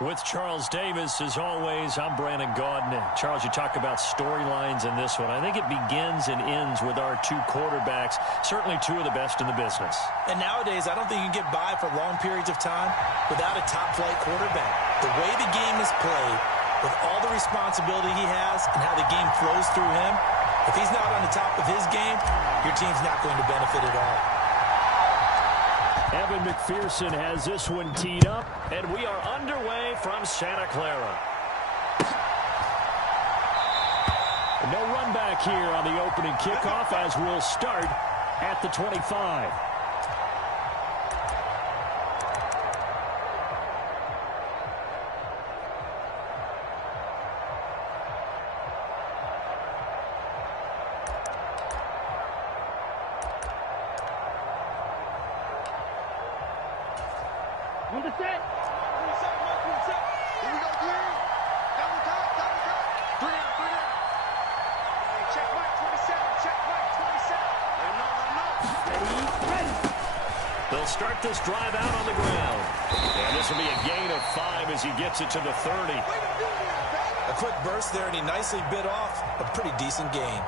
With Charles Davis, as always, I'm Brandon Gaudin. Charles, you talk about storylines in this one. I think it begins and ends with our two quarterbacks, certainly two of the best in the business. And nowadays, I don't think you can get by for long periods of time without a top-flight quarterback. The way the game is played, with all the responsibility he has and how the game flows through him, if he's not on the top of his game, your team's not going to benefit at all. Evan McPherson has this one teed up, and we are underway from Santa Clara. No run back here on the opening kickoff as we'll start at the 25. On the set. 27, 27. Here we go, Green. Double cut. Bring it up. Hey, check Mike 27. Ready. They'll start this drive out on the ground. And this will be a gain of 5 as he gets it to the 30. A quick burst there, and he nicely bit off a pretty decent gain.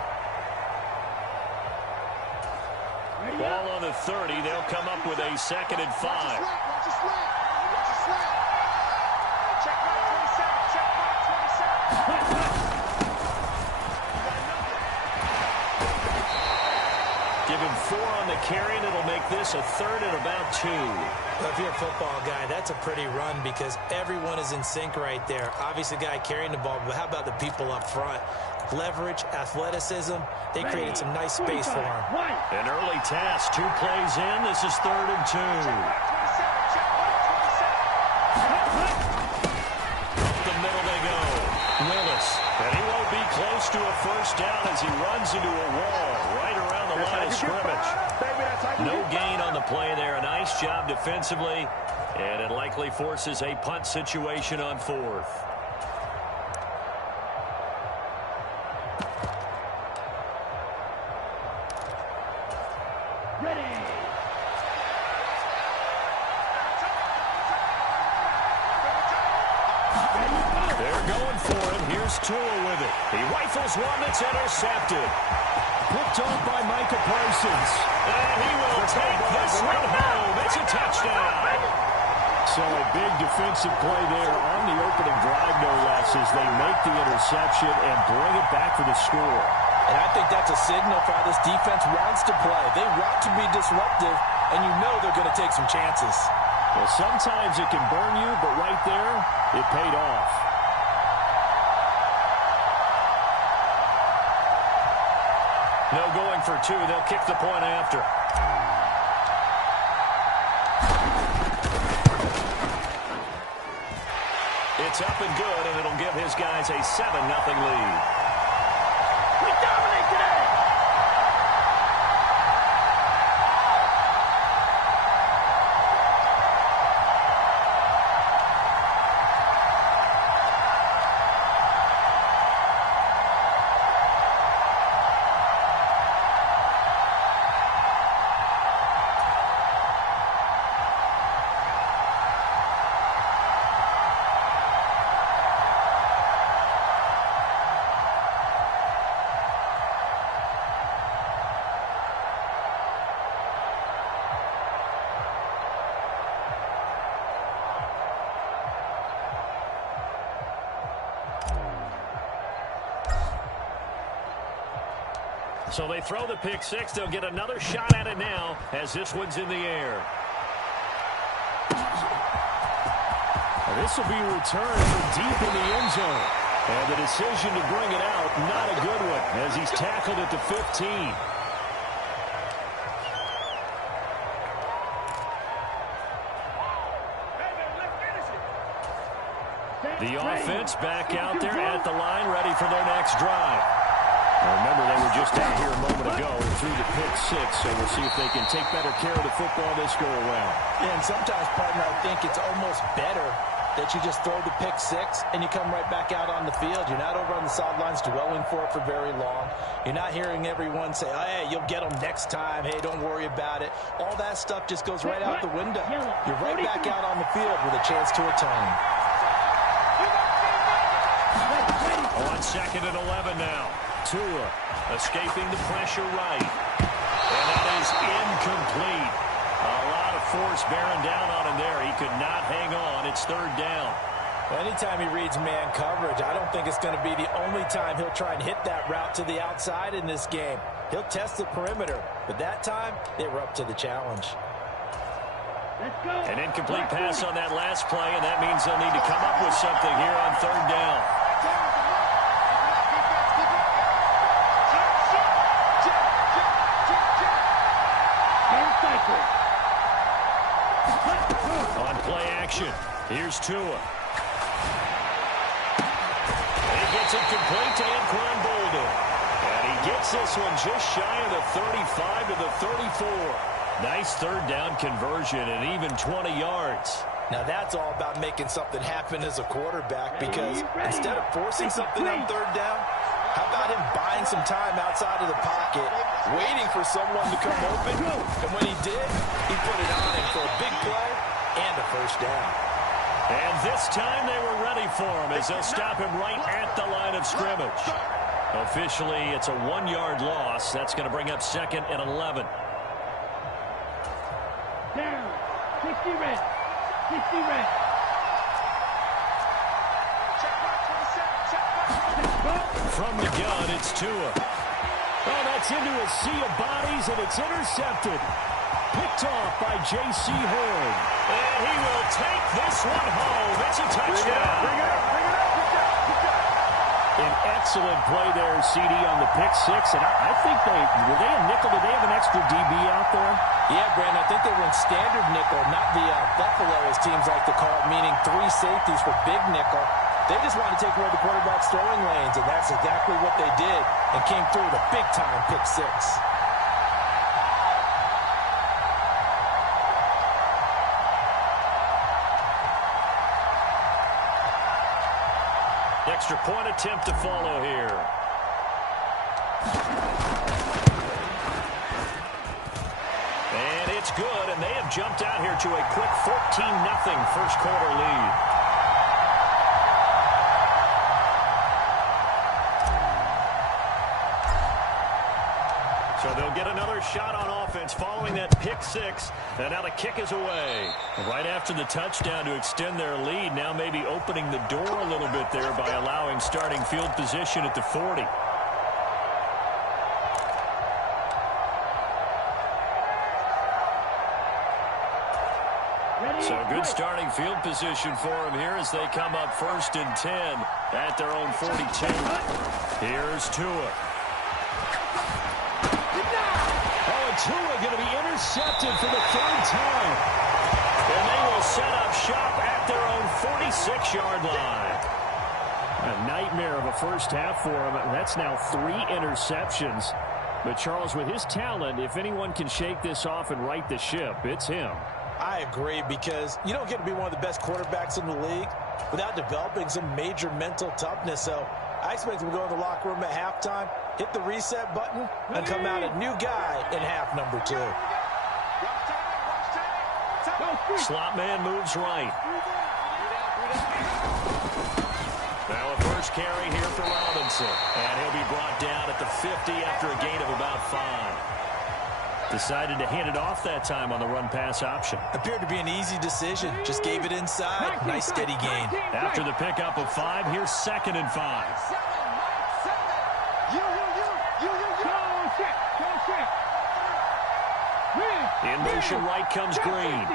Ball on the 30. They'll come up with a second and 5. Watch your slant. Check Mike 27. Give him 4 on the carry, and it'll make this a third and about 2. Well, if you're a football guy, that's a pretty run because everyone is in sync right there. Obviously, the guy carrying the ball, but how about the people up front? Leverage, athleticism, they created some nice space for him. An early task, 2 plays in. This is 3rd and 2. Up the middle they go. Willis, and he won't be close to a first down as he runs into a wall right around the line of scrimmage. No gain on the play there. A nice job defensively, and it likely forces a punt situation on 4th. They're going for him. Here's Tua with it. He rifles one that's intercepted. Picked off by Micah Parsons. And he will take this one home. It's a touchdown. So a big defensive play there on the opening drive, no less, as they make the interception and bring it back for the score. And I think that's a signal for how this defense wants to play. They want to be disruptive, and you know they're going to take some chances. Well, sometimes it can burn you, but right there, it paid off. No going for 2. They'll kick the point after. It's up and good, and it'll give his guys a 7-0 lead. We dominate today. So they throw the pick 6. They'll get another shot at it now as this one's in the air. This will be returned from deep in the end zone. And the decision to bring it out, not a good one, as he's tackled at the 15. The offense back out there at the line, ready for their next drive. Now remember, they were just out here a moment ago through the pick 6, so we'll see if they can take better care of the football this go-around. Yeah, and sometimes, partner, I think it's almost better that you just throw the pick 6 and you come right back out on the field. You're not over on the sidelines dwelling for it for very long. You're not hearing everyone say, oh, hey, you'll get them next time. Hey, don't worry about it. All that stuff just goes right out the window. You're right back out on the field with a chance to atone. on 2nd and 11 now. Tua escaping the pressure right. And that is incomplete. A lot of force bearing down on him there. He could not hang on. It's 3rd down. Anytime he reads man coverage, I don't think it's going to be the only time he'll try and hit that route to the outside in this game. He'll test the perimeter, but that time they were up to the challenge. An incomplete pass on that last play, and that means they'll need to come up with something here on 3rd down. On play action, here's Tua. He gets it complete to Anquan Boldin. And he gets this one just shy of the 35 to the 34. Nice 3rd down conversion and even 20 yards. Now that's all about making something happen as a quarterback, because instead of forcing something on 3rd down, how about him buying some time outside of the pocket, waiting for someone to come open, and when he did, he put it on him for a big play and a 1st down. And this time they were ready for him as they'll stop him right at the line of scrimmage. Officially, it's a 1-yard loss. That's going to bring up 2nd and 11. Down. 60 red. 60 red. From the gun, it's Tua. Oh, that's into a sea of bodies, and it's intercepted. Picked off by J.C. Horn. And he will take this one home. It's a touchdown. Bring it up. An excellent play there, CD, on the pick six. And I think were they a nickel? Did they have an extra DB out there? Yeah, Brandon, I think they went standard nickel, not the Buffalo, as teams like to call it, meaning 3 safeties for big nickel. They just want to take away the quarterback's throwing lanes, and that's exactly what they did, and came through with a big-time pick six. Extra point attempt to follow here. And it's good, and they have jumped out here to a quick 14-0 first quarter lead. So they'll get another shot on offense following that pick six. And now the kick is away. Right after the touchdown to extend their lead, now maybe opening the door a little bit there by allowing starting field position at the 40. So good starting field position for them here as they come up 1st and 10 at their own 42. Here's Tua. Tua going to be intercepted for the 3rd time. And they will set up shop at their own 46-yard line. A nightmare of a first half for him. That's now 3 interceptions. But Charles, with his talent, if anyone can shake this off and right the ship, it's him. I agree, because you don't get to be one of the best quarterbacks in the league without developing some major mental toughness. So I expect him to go in the locker room at halftime, hit the reset button, and come out a new guy in half number 2. Slot man moves right. Now a first carry here for Robinson. And he'll be brought down at the 50 after a gain of about 5. Decided to hand it off that time on the run-pass option. Appeared to be an easy decision. Just gave it inside. Nice steady gain. After the pickup of 5, here's 2nd and 5. In motion right comes Green.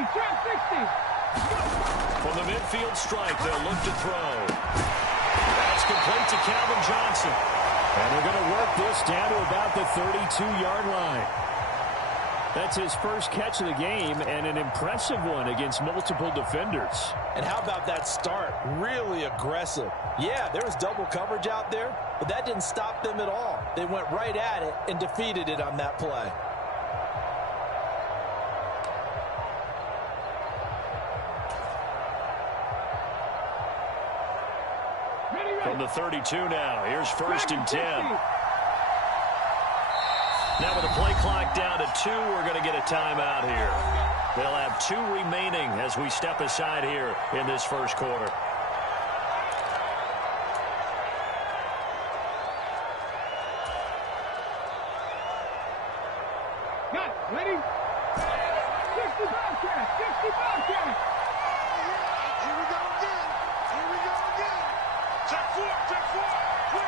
From the midfield stripe, they'll look to throw. That's complete to Calvin Johnson. And they're going to work this down to about the 32-yard line. That's his first catch of the game, and an impressive one against multiple defenders. And how about that start? Really aggressive. Yeah, there was double coverage out there, but that didn't stop them at all. They went right at it and defeated it on that play. From the 32 now, here's 1st and 10. Now with the play clock down to 2, we're going to get a timeout here. They'll have 2 remaining as we step aside here in this first quarter. Ready? 60 Bobcat! 60 Bobcat! Here we go again. Here we go again. Check 4, check 4. 25,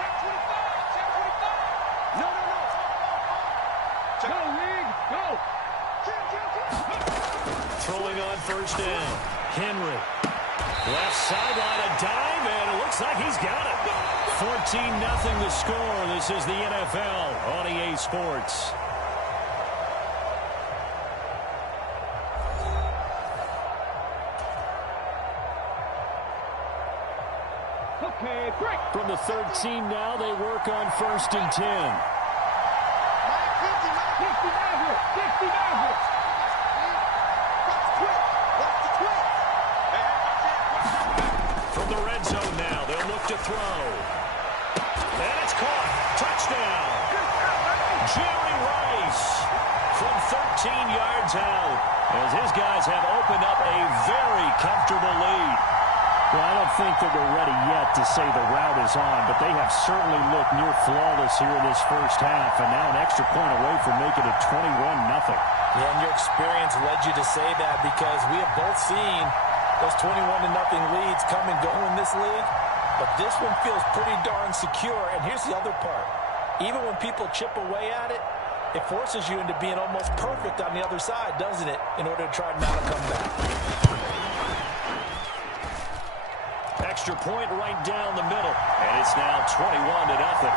check 25, check 25. No. Go, League! Go! Throwing on first down. Henry. Left sideline, a dive, and it looks like he's got it. 14-0 the score. This is the NFL on EA Sports. Okay, break! From the 13 now, they work on first and 10. 60 Maverick! 60 Maverick! Watch the twist. Watch the twist. From the red zone now, they'll look to throw. And it's caught. Touchdown. Jerry Rice from 13 yards out as his guys have opened up a very comfortable lead. Well, I don't think that we're ready yet to say the route is on, but they have certainly looked near flawless here in this first half, and now an extra point away from making it 21-0. Yeah, and your experience led you to say that because we have both seen those 21-0 leads come and go in this league, but this one feels pretty darn secure. And here's the other part. Even when people chip away at it, it forces you into being almost perfect on the other side, doesn't it, in order to try and mount a comeback. Extra point right down the middle, and it's now 21-0.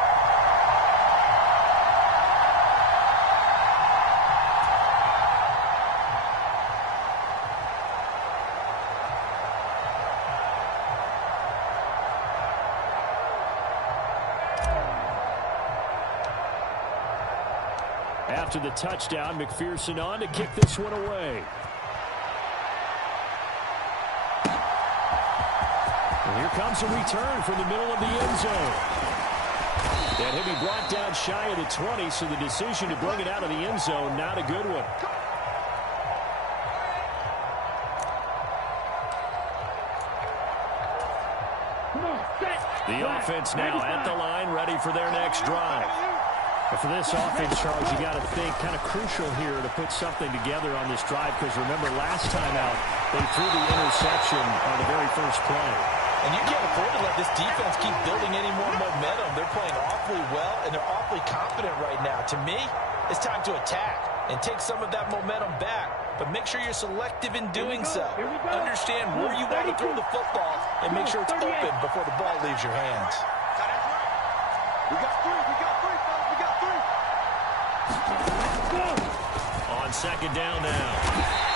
After the touchdown, McPherson on to kick this one away. And here comes a return from the middle of the end zone. And he'll be brought down shy of the 20, so the decision to bring it out of the end zone, not a good one. The offense now at the line, ready for their next drive. But for this offense, Charles, you got to think kind of crucial here to put something together on this drive, because remember, last time out, they threw the interception on the very first play. And you can't afford to let this defense keep building any more momentum. They're playing awfully well, and they're awfully confident right now. To me, it's time to attack and take some of that momentum back, but make sure you're selective in doing so. Understand where you want to throw the football and make sure it's open before the ball leaves your hands. We got three, fellas. We got three. On second down now.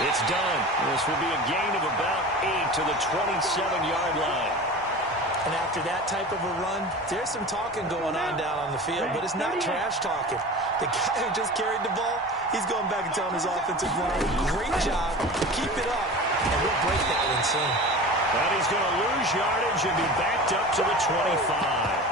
It's done. This will be a gain of about 8 to the 27-yard line. And after that type of a run, there's some talking going on down on the field, but it's not trash talking. The guy who just carried the ball, he's going back and telling his offensive line, great job, keep it up, and we'll break that one soon. But he's going to lose yardage and be backed up to the 25.